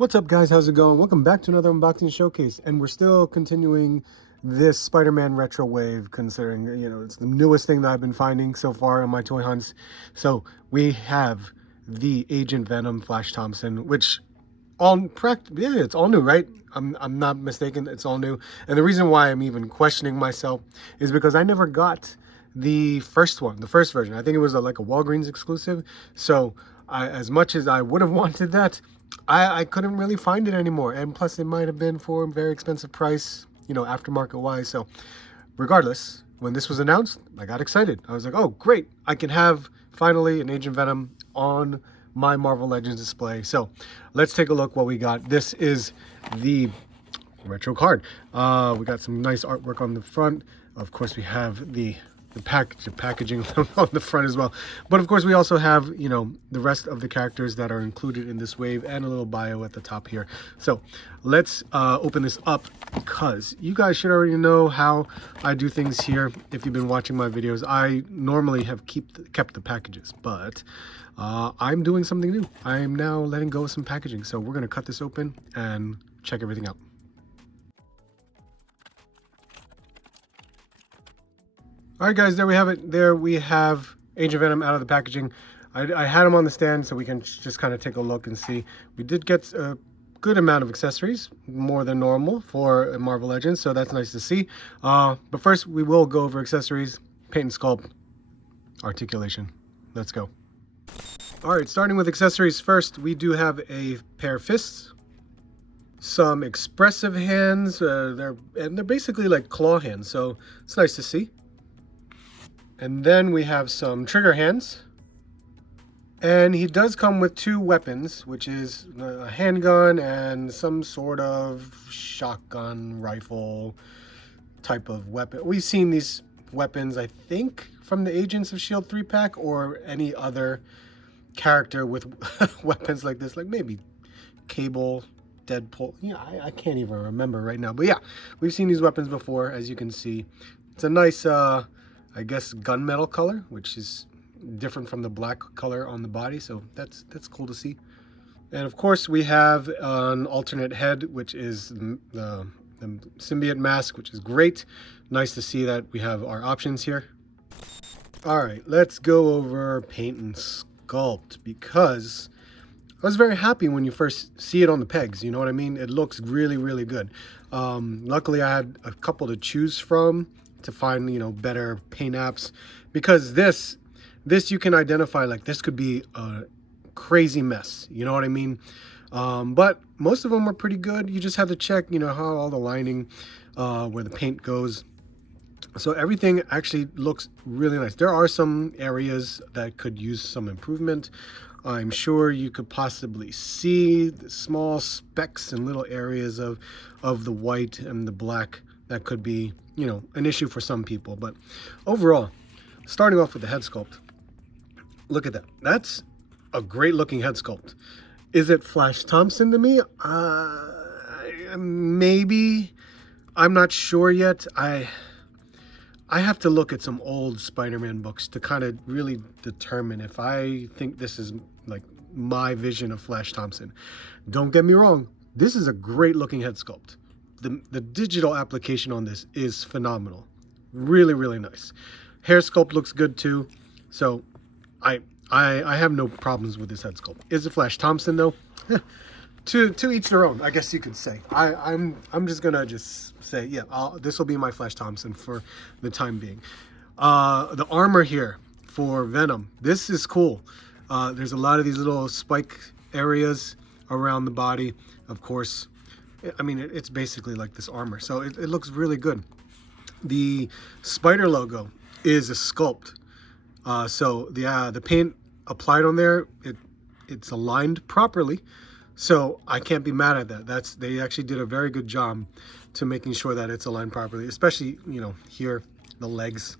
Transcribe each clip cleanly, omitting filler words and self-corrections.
What's up, guys? How's it going? Welcome back to another unboxing showcase, and we're still continuing this Spider-Man retro wave, considering, it's the newest thing that I've been finding so far on my toy hunts. So we have the Agent Venom Flash Thompson, which it's all new, right? I'm not mistaken, it's all new. And the reason why I'm even questioning myself is because I never got the first one, the first version. I think it was like a Walgreens exclusive. So as much as I would have wanted that, I couldn't really find it anymore. And plus it might have been for a very expensive price, aftermarket wise. So regardless, when this was announced, I got excited. I was like, oh great, I can have finally an Agent Venom on my Marvel Legends display. So let's take a look what we got. This is the retro card. We got some nice artwork on the front. Of course, we have the packaging on the front as well. But of course, we also have, the rest of the characters that are included in this wave and a little bio at the top here. So let's open this up, because you guys should already know how I do things here. If you've been watching my videos, I normally have kept the packages, but I'm doing something new. I am now letting go of some packaging. So we're going to cut this open and check everything out. All right, guys, there we have it. There we have Agent Venom out of the packaging. I had him on the stand so we can just kind of take a look and see. We did get a good amount of accessories, more than normal for Marvel Legends, so that's nice to see. But first, we will go over accessories, paint and sculpt, articulation. Let's go. All right, starting with accessories first, we do have a pair of fists, some expressive hands. They're basically like claw hands, so it's nice to see. And then we have some trigger hands. And he does come with two weapons, which is a handgun and some sort of shotgun rifle type of weapon. We've seen these weapons, I think, from the Agents of S.H.I.E.L.D. 3-pack or any other character with weapons like this, like maybe Cable, Deadpool. I can't even remember right now. But yeah, we've seen these weapons before, as you can see. It's a nice, I guess, gunmetal color, which is different from the black color on the body, so that's cool to see. And of course, we have an alternate head, which is the symbiote mask, which is great. Nice to see that we have our options here. All right, let's go over paint and sculpt, because I was very happy when you first see it on the pegs. You know what I mean? It looks really, really good. Luckily, I had a couple to choose from to find, better paint apps, because this you can identify, like, this could be a crazy mess, you know what I mean? But most of them are pretty good. You just have to check, how all the lining, where the paint goes. So everything actually looks really nice. There are some areas that could use some improvement. I'm sure you could possibly see the small specks and little areas of the white and the black that could be, an issue for some people. But overall, starting off with the head sculpt, look at that. That's a great looking head sculpt. Is it Flash Thompson to me? Maybe. I'm not sure yet. I have to look at some old Spider-Man books to kind of really determine if I think this is like my vision of Flash Thompson. Don't get me wrong. This is a great looking head sculpt. The digital application on this is phenomenal. Really, really nice. Hair sculpt looks good too. So I have no problems with this head sculpt. Is it Flash Thompson though? To each their own, I guess you could say. I'm just gonna say, yeah, this will be my Flash Thompson for the time being. The armor here for Venom, this is cool. There's a lot of these little spike areas around the body. Of course, I mean, it's basically like this armor, so it looks really good. The spider logo is a sculpt. So the paint applied on there, it's aligned properly. So I can't be mad at that. They actually did a very good job to making sure that it's aligned properly, especially, here, the legs.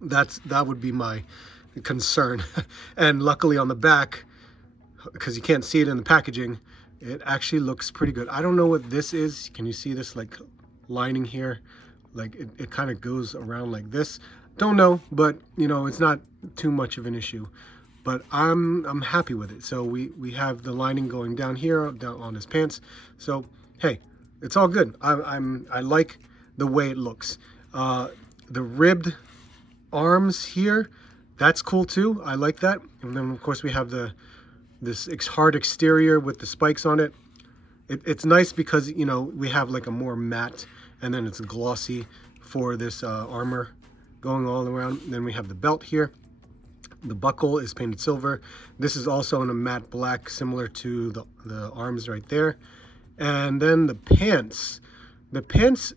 That would be my concern. And luckily on the back, because you can't see it in the packaging, it actually looks pretty good. I don't know what this is. Can you see this like lining here? Like it kind of goes around like this. Don't know, but it's not too much of an issue. but I'm happy with it. So we have the lining going down here, down on his pants. So hey, it's all good. I like the way it looks. The ribbed arms here, that's cool too. I like that. And then of course we have this hard exterior with the spikes on it. It's nice because, you know, we have like a more matte, and then it's glossy for this armor going all around. And then we have the belt here. The buckle is painted silver. This is also in a matte black, similar to the arms right there. And then the pants. The pants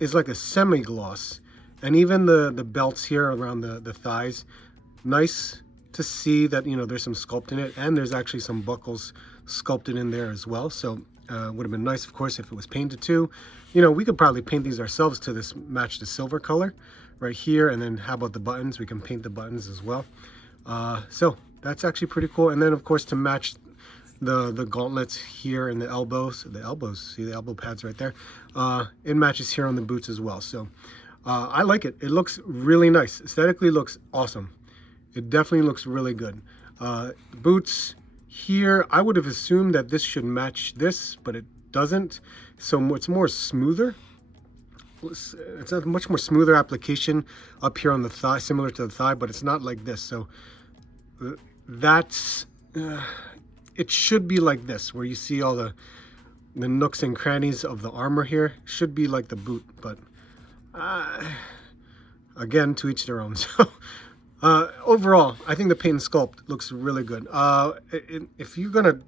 is like a semi-gloss. And even the belts here around the thighs. Nice to see that, you know, there's some sculpt in it. And there's actually some buckles sculpted in there as well. So would have been nice, of course, if it was painted too. You know, we could probably paint these ourselves to this match the silver color right here. And then how about the buttons? We can paint the buttons as well. So that's actually pretty cool. And then of course to match the gauntlets here and the elbows, see the elbow pads right there. It matches here on the boots as well. So I like it. It looks really nice. Aesthetically looks awesome. It definitely looks really good. Boots here, I would have assumed that this should match this, but it doesn't. So it's more smoother. It's a much more smoother application up here on the thigh, similar to the thigh, but it's not like this. So that's it should be like this, where you see all the nooks and crannies of the armor here. Should be like the boot, but again, to each their own. So overall, I think the paint and sculpt looks really good. If you're gonna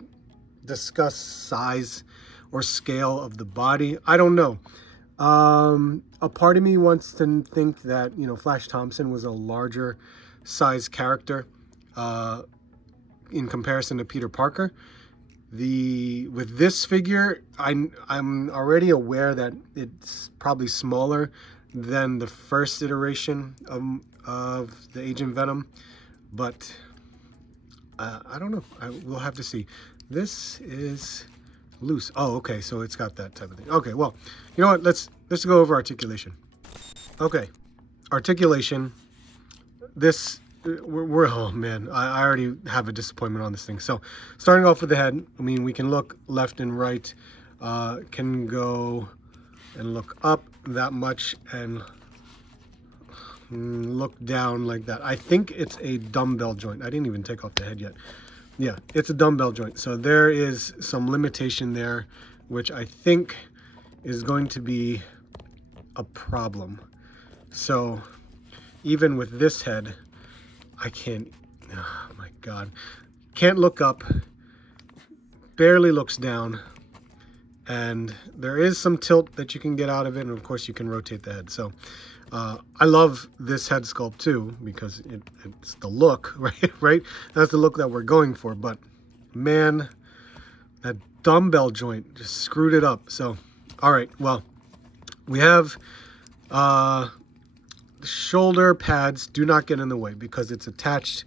discuss size or scale of the body, I don't know. A part of me wants to think that, you know, Flash Thompson was a larger size character in comparison to Peter Parker. With this figure, I'm already aware that it's probably smaller than the first iteration of the Agent Venom, but I don't know. We'll have to see. This is loose. Oh, okay, so it's got that type of thing. Okay, well, you know what? Let's go over articulation. Okay, articulation. This we're oh man, I already have a disappointment on this thing. So starting off with the head, I mean, we can look left and right, can go and look up that much and look down like that. I think it's a dumbbell joint. I didn't even take off the head yet. Yeah, it's a dumbbell joint. So there is some limitation there, which I think is going to be a problem. So even with this head, I can't, oh my God, can't look up, barely looks down, and there is some tilt that you can get out of it, and of course you can rotate the head. So I love this head sculpt too, because it's the look, right? That's the look that we're going for, but man, that dumbbell joint just screwed it up. So, all right, well, we have the shoulder pads do not get in the way because it's attached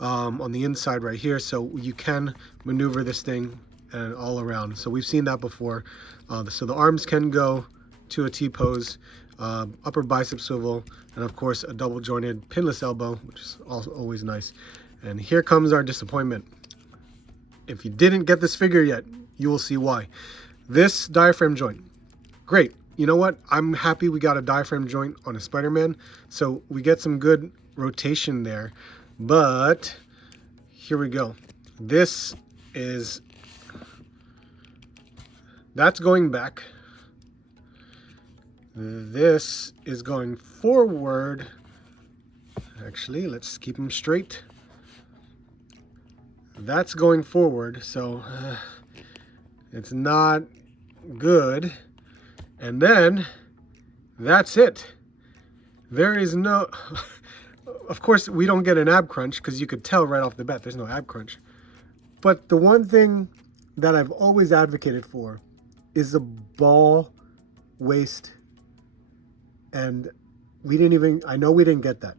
on the inside right here, so you can maneuver this thing and all around. So we've seen that before. So the arms can go to a T-pose, upper bicep swivel, and of course a double jointed pinless elbow, which is also always nice. And here comes our disappointment. If you didn't get this figure yet, you will see why. This diaphragm joint, great. You know what? I'm happy we got a diaphragm joint on a Spider-Man, so we get some good rotation there. But here we go. That's going back. This is going forward. Actually, let's keep them straight. That's going forward, so it's not good. And then that's it. There is no, of course we don't get an ab crunch because you could tell right off the bat there's no ab crunch. But the one thing that I've always advocated for is a ball waist. And I know we didn't get that.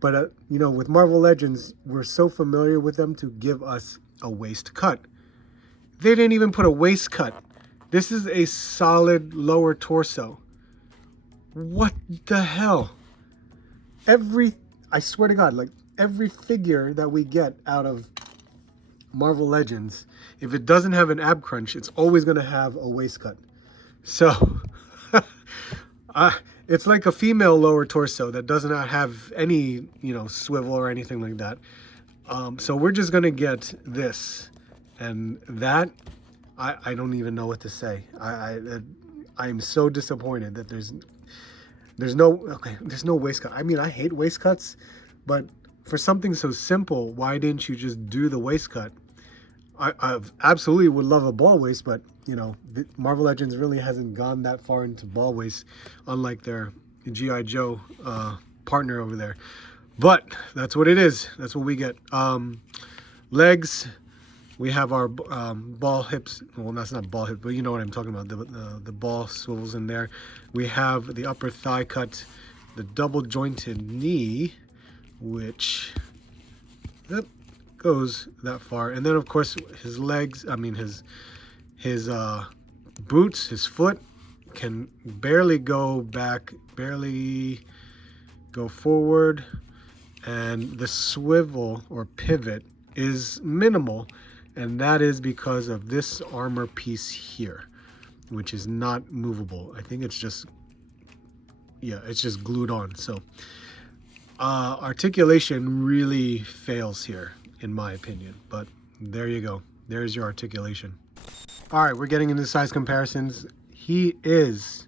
But, you know, with Marvel Legends, we're so familiar with them to give us a waist cut. They didn't even put a waist cut. This is a solid lower torso. What the hell? I swear to God, like every figure that we get out of Marvel Legends, if it doesn't have an ab crunch, it's always going to have a waist cut. So it's like a female lower torso that does not have any, you know, swivel or anything like that. So we're just going to get this, and that, I don't even know what to say. I am so disappointed that there's no waist cut. I mean, I hate waist cuts, but for something so simple, why didn't you just do the waist cut? I absolutely would love a ball waist, but you know, Marvel Legends really hasn't gone that far into ball waist, unlike their G.I. Joe partner over there. But that's what it is. That's what we get. Legs, we have our ball hips. Well, that's not ball hip, but you know what I'm talking about. The ball swivels in there. We have the upper thigh cut, the double jointed knee, which goes that far, and then of course his legs. I mean his boots, his foot can barely go back, barely go forward, and the swivel or pivot is minimal, and that is because of this armor piece here, which is not movable. I think it's just, yeah, it's just glued on. So articulation really fails here, in my opinion, but there you go. There's your articulation. All right, we're getting into size comparisons. He is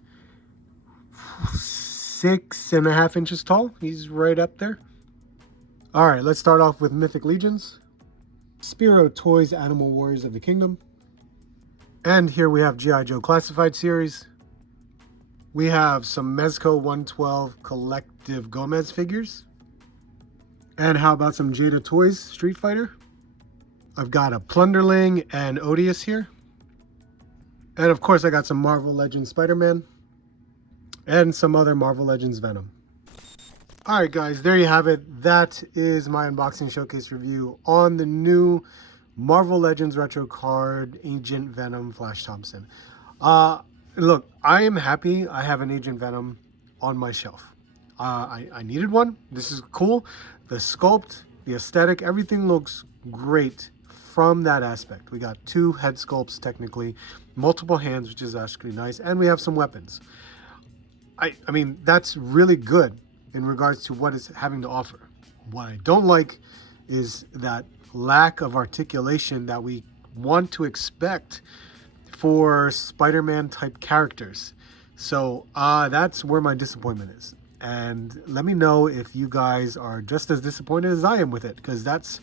6.5 inches tall. He's right up there. All right, let's start off with Mythic Legions. Spiro Toys Animal Warriors of the Kingdom. And here we have G.I. Joe Classified Series. We have some Mezco 112 Collective Gomez figures. And how about some Jada Toys Street Fighter? I've got a Plunderling and Odious here. And of course I got some Marvel Legends Spider-Man. And some other Marvel Legends Venom. Alright guys, there you have it. That is my unboxing showcase review on the new Marvel Legends Retro card, Agent Venom Flash Thompson. Look, I am happy I have an Agent Venom on my shelf. I needed one. This is cool. The sculpt, the aesthetic, everything looks great from that aspect. We got 2 head sculpts technically, multiple hands, which is actually nice, and we have some weapons. I mean, that's really good in regards to what it's having to offer. What I don't like is that lack of articulation that we want to expect for Spider-Man type characters. So that's where my disappointment is. And let me know if you guys are just as disappointed as I am with it, because that's,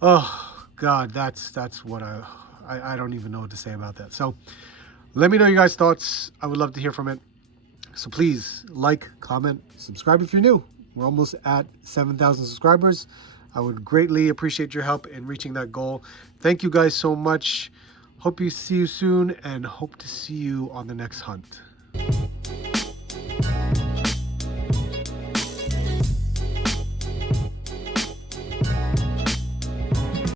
oh God, that's what I don't even know what to say about that. So let me know your guys' thoughts. I would love to hear from it. So please like, comment, subscribe if you're new. We're almost at 7,000 subscribers. I would greatly appreciate your help in reaching that goal. Thank you guys so much. Hope you see you soon, and hope to see you on the next hunt.